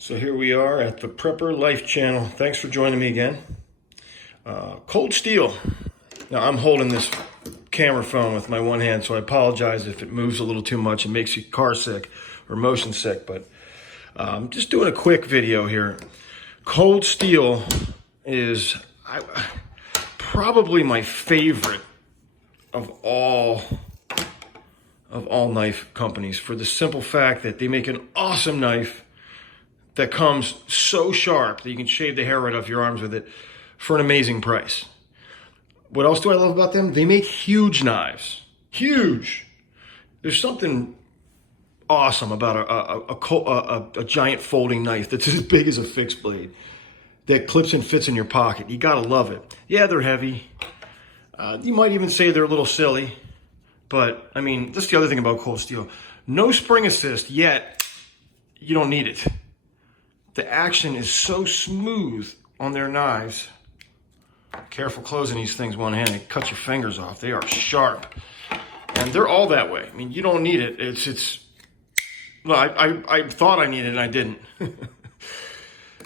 So here we are at the Prepper Life channel. Thanks for joining me again. Cold steel. Now I'm holding this camera phone with my one hand, so I apologize if it moves a little too much and makes you car sick or motion sick, but just doing a quick video here. Cold steel is probably my favorite of all knife companies, for the simple fact that they make an awesome knife that comes so sharp that you can shave the hair right off your arms with it for an amazing price. What else do I love about them? They make huge knives. Huge. There's something awesome about a giant folding knife that's as big as a fixed blade that clips and fits in your pocket. You gotta love it. Yeah, they're heavy. You might even say they're a little silly, but I mean, that's the other thing about cold steel. No spring assist, yet you don't need it. The action is so smooth on their knives. Careful closing these things one-handed. It cuts your fingers off. They are sharp. And they're all that way. I mean, you don't need it. Well, I thought I needed it and I didn't.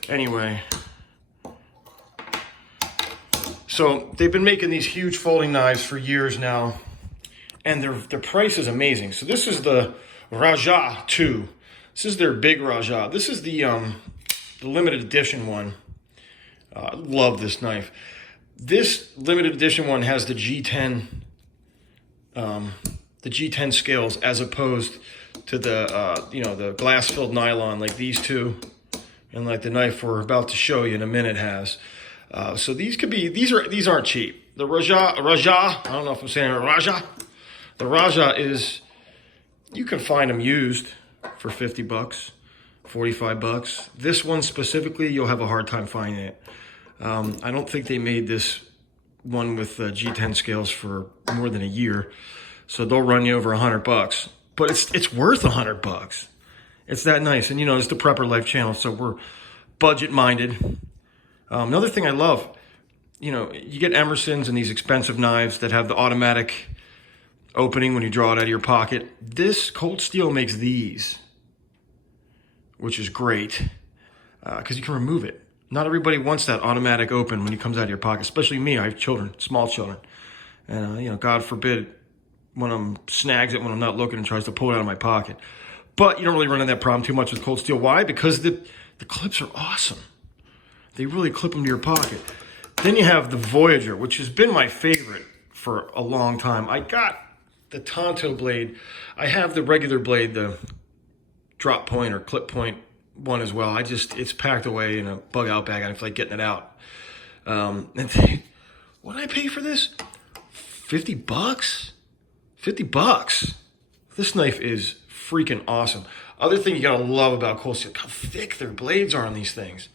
Anyway. So they've been making these huge folding knives for years now. And their price is amazing. So this is the Raja 2. This is their big Raja. This is the limited edition one. I love this knife. This limited edition one has the G10 scales, as opposed to the the glass filled nylon like these two, and like the knife we're about to show you in a minute has. So these aren't cheap. The Raja, I don't know if I'm saying it, Raja. The Raja is, you can find them used for 50 bucks, 45 bucks. This one specifically, you'll have a hard time finding it. I don't think they made this one with G10 scales for more than a year, so they'll run you over 100 bucks. But it's worth 100 bucks. It's that nice, and it's the Prepper Life channel, so we're budget minded. Another thing I love, you get Emersons and these expensive knives that have the automatic opening when you draw it out of your pocket. This cold steel makes these, which is great because you can remove it. Not everybody wants that automatic open when it comes out of your pocket, especially me. I have children, small children. And, God forbid, one of them snags it when I'm not looking and tries to pull it out of my pocket. But you don't really run into that problem too much with cold steel. Why? Because the clips are awesome. They really clip them to your pocket. Then you have the Voyager, which has been my favorite for a long time. I got the Tonto blade. I have the regular blade, the drop point or clip point one as well. It's packed away in a bug out bag. I feel like getting it out. And what did I pay for this? 50 bucks? 50 bucks. This knife is freaking awesome. Other thing you gotta love about cold steel, how thick their blades are on these things.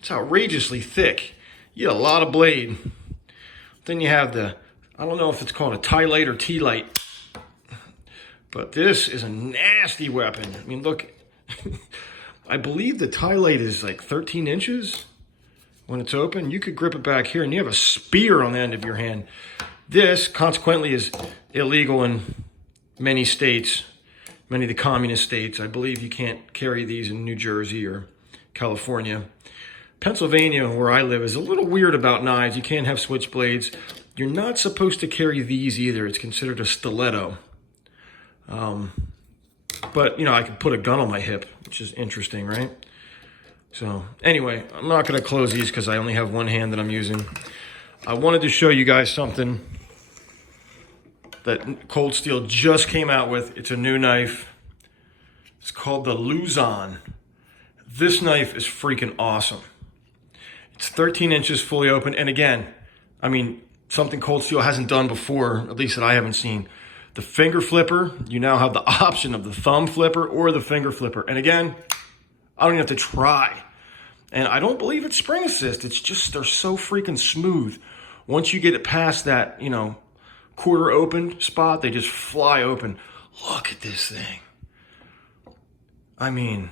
It's outrageously thick. You get a lot of blade. Then you have I don't know if it's called a Ti-Lite or Ti-Lite, but this is a nasty weapon. I mean, look, I believe the Ti-Lite is like 13 inches when it's open. You could grip it back here and you have a spear on the end of your hand. This, consequently, is illegal in many states, many of the communist states. I believe you can't carry these in New Jersey or California. Pennsylvania, where I live, is a little weird about knives. You can't have switchblades. You're not supposed to carry these either. It's considered a stiletto. But, I could put a gun on my hip, which is interesting, right? So, anyway, I'm not going to close these because I only have one hand that I'm using. I wanted to show you guys something that Cold Steel just came out with. It's a new knife. It's called the Luzon. This knife is freaking awesome. It's 13 inches fully open. And again, I mean, something Cold Steel hasn't done before, at least that I haven't seen. The finger flipper, you now have the option of the thumb flipper or the finger flipper. And again, I don't even have to try. And I don't believe it's spring assist. It's just, they're so freaking smooth. Once you get it past that, quarter open spot, they just fly open. Look at this thing. I mean,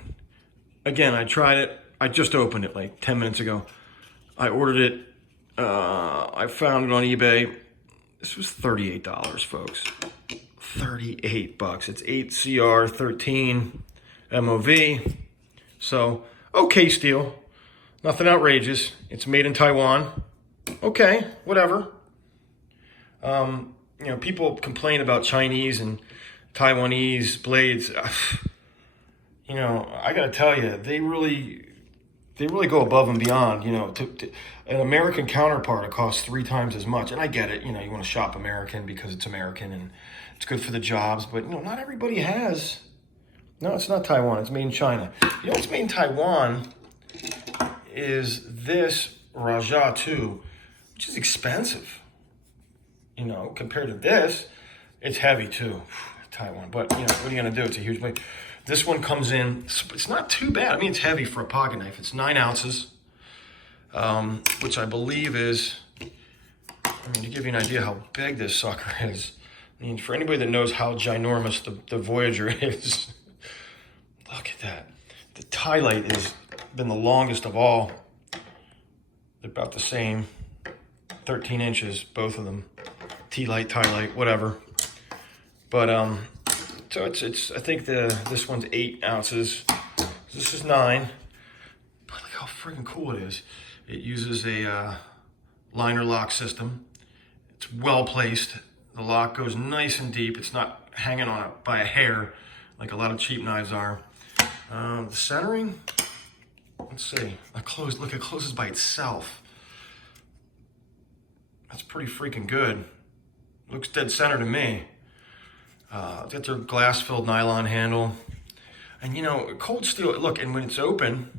again, I tried it. I just opened it like 10 minutes ago. I ordered it. I found it on eBay. This was $38, folks. 38 bucks. It's 8CR13 MOV. So Okay steel. Nothing outrageous. It's made in Taiwan. Okay, whatever. You know, people complain about Chinese and Taiwanese blades. You know, I got to tell you, they really go above and beyond. You know, an American counterpart, it costs 3 times as much. And I get it. You know, you want to shop American because it's American and it's good for the jobs. But, you know, not everybody has. No, it's not Taiwan. It's made in China. You know what's made in Taiwan is this Raja 2, which is expensive. You know, compared to this, it's heavy too. Taiwan. But, you know, what are you going to do? It's a huge blade. This one comes in, it's not too bad. I mean, it's heavy for a pocket knife. It's 9 ounces, which I believe is, I mean, to give you an idea how big this sucker is. I mean, for anybody that knows how ginormous the Voyager is, look at that. The Ti-Lite has been the longest of all. They're about the same, 13 inches, both of them. Ti-Lite, Ti-Lite, whatever. But, so it's I think this one's 8 ounces. This is 9. But look how freaking cool it is. It uses a liner lock system. It's well placed. The lock goes nice and deep. It's not hanging on it by a hair like a lot of cheap knives are. The centering, let's see. Look, it closes by itself. That's pretty freaking good. Looks dead center to me. Got their glass-filled nylon handle. And you know, cold steel, look, and when it's open,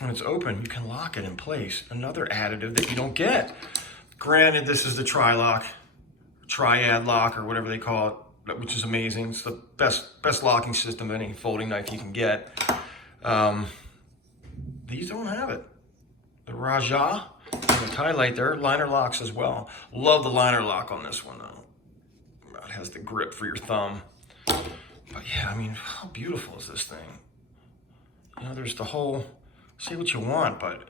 you can lock it in place. Another additive that you don't get. Granted, this is the tri-lock, triad lock, or whatever they call it, which is amazing. It's the best locking system of any folding knife you can get. These don't have it. The Raja and the Ti-Lite, they're liner locks as well. Love the liner lock on this one, though. It has the grip for your thumb. But yeah, I mean, how beautiful is this thing? You know, there's the whole, say what you want, but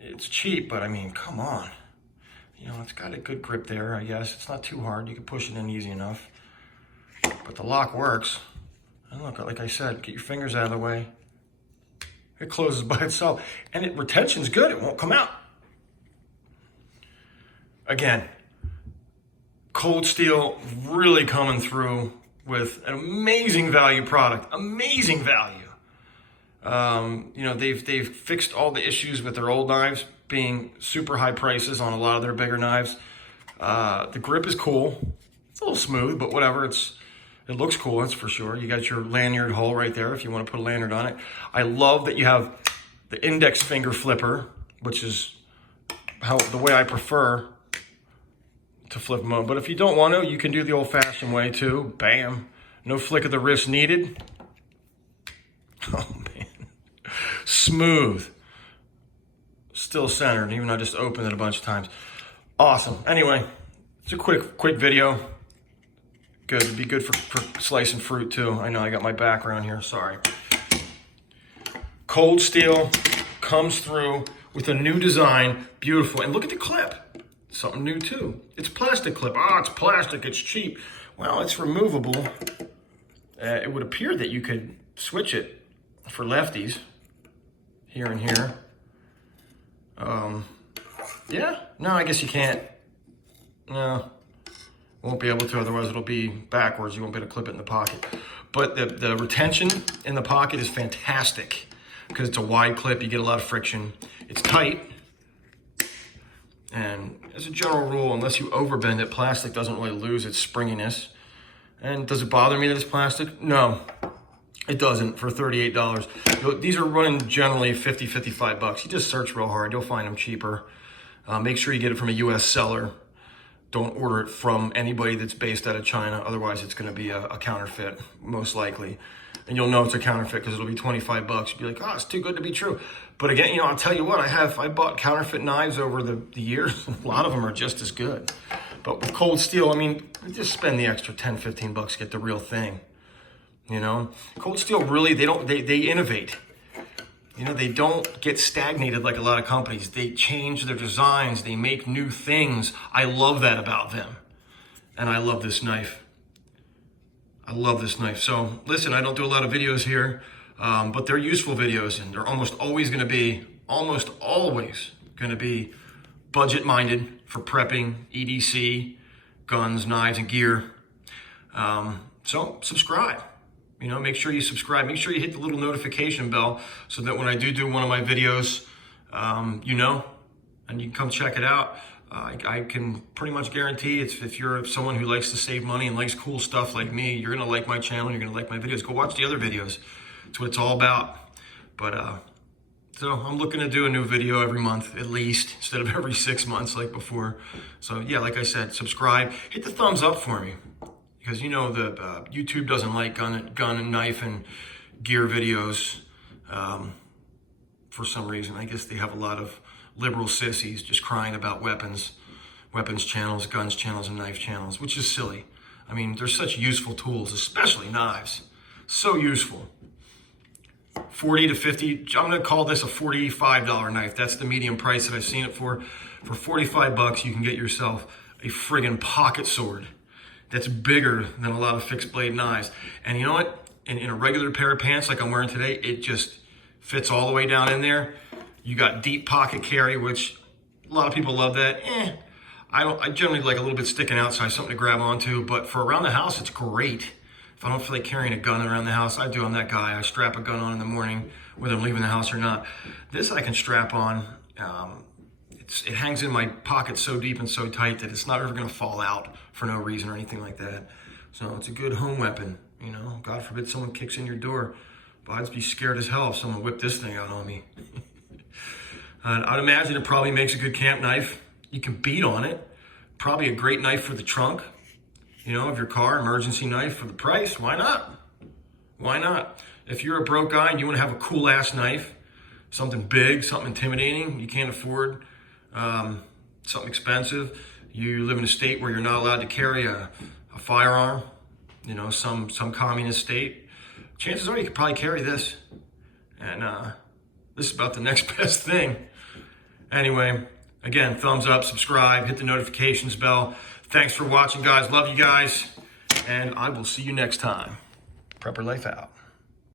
it's cheap, but I mean, come on. You know, it's got a good grip there, I guess. It's not too hard. You can push it in easy enough. But the lock works. And look, like I said, get your fingers out of the way. It closes by itself. And retention's good. It won't come out. Again, cold steel really coming through with an amazing value product. Amazing value. You know, they've fixed all the issues with their old knives being super high prices on a lot of their bigger knives. The grip is cool. It's a little smooth, but whatever. It looks cool, that's for sure. You got your lanyard hole right there if you want to put a lanyard on it. I love that you have the index finger flipper, which is the way I prefer to flip them on. But if you don't want to, you can do the old-fashioned way too. Bam. No flick of the wrist needed. Oh, man. Smooth. Still centered, even though I just opened it a bunch of times. Awesome. Anyway, it's a quick video. Good. It'd be good for slicing fruit too. I know I got my background here. Sorry. Cold steel comes through with a new design. Beautiful. And look at the clip. Something new too. It's plastic clip. Ah, it's plastic. It's cheap. Well, it's removable. It would appear that you could switch it for lefties here and here. Yeah. No, I guess you can't. No. Won't be able to, otherwise it'll be backwards. You won't be able to clip it in the pocket. But the retention in the pocket is fantastic because it's a wide clip. You get a lot of friction. It's tight. And as a general rule, unless you overbend it, plastic doesn't really lose its springiness. And does it bother me that it's plastic? No, it doesn't for $38. These are running generally $50, $55. You just search real hard. You'll find them cheaper. Make sure you get it from a U.S. seller. Don't order it from anybody that's based out of China. Otherwise, it's going to be a counterfeit, most likely. And you'll know it's a counterfeit because it'll be $25. You'll be like, oh, it's too good to be true. But again, you know, I'll tell you what, I bought counterfeit knives over the years. A lot of them are just as good. But with cold steel, I mean, just spend the extra 10, 15 bucks, get the real thing. You know, cold steel really, they innovate. You know, they don't get stagnated like a lot of companies. They change their designs. They make new things. I love that about them. And I love this knife. I love this knife. So listen, I don't do a lot of videos here, but they're useful videos, and they're almost always going to be budget minded for prepping, EDC, guns, knives, and gear. So subscribe. Make sure you subscribe. Make sure you hit the little notification bell so that when I do one of my videos, and you can come check it out. I can pretty much guarantee if you're someone who likes to save money and likes cool stuff like me, you're gonna like my channel, you're gonna like my videos. Go watch the other videos. That's what it's all about. But so I'm looking to do a new video every month at least, instead of every 6 months like before. So yeah, like I said, subscribe, hit the thumbs up for me, because the YouTube doesn't like gun and knife and gear videos for some reason. I guess they have a lot of liberal sissies just crying about weapons channels, guns channels, and knife channels, which is silly. I mean, they're such useful tools, especially knives. So useful. 40 to 50, I'm gonna call this a $45 knife. That's the medium price that I've seen it for. For 45 bucks, you can get yourself a friggin' pocket sword that's bigger than a lot of fixed blade knives. And you know what? In a regular pair of pants like I'm wearing today, it just fits all the way down in there. You got deep pocket carry, which a lot of people love that. I generally like a little bit sticking out, so I have something to grab onto. But for around the house, it's great. If I don't feel like carrying a gun around the house, I do. I'm that guy. I strap a gun on in the morning, whether I'm leaving the house or not. This I can strap on. It hangs in my pocket so deep and so tight that it's not ever going to fall out for no reason or anything like that. So it's a good home weapon. God forbid someone kicks in your door, but I'd be scared as hell if someone whipped this thing out on me. I'd imagine it probably makes a good camp knife. You can beat on it. Probably a great knife for the trunk, of your car, emergency knife for the price. Why not? Why not? If you're a broke guy and you want to have a cool ass knife, something big, something intimidating, you can't afford something expensive. You live in a state where you're not allowed to carry a firearm, some communist state. Chances are you could probably carry this. And this is about the next best thing. Anyway, again, thumbs up, subscribe, hit the notifications bell. Thanks for watching, guys. Love you guys. And I will see you next time. Prepper Life out.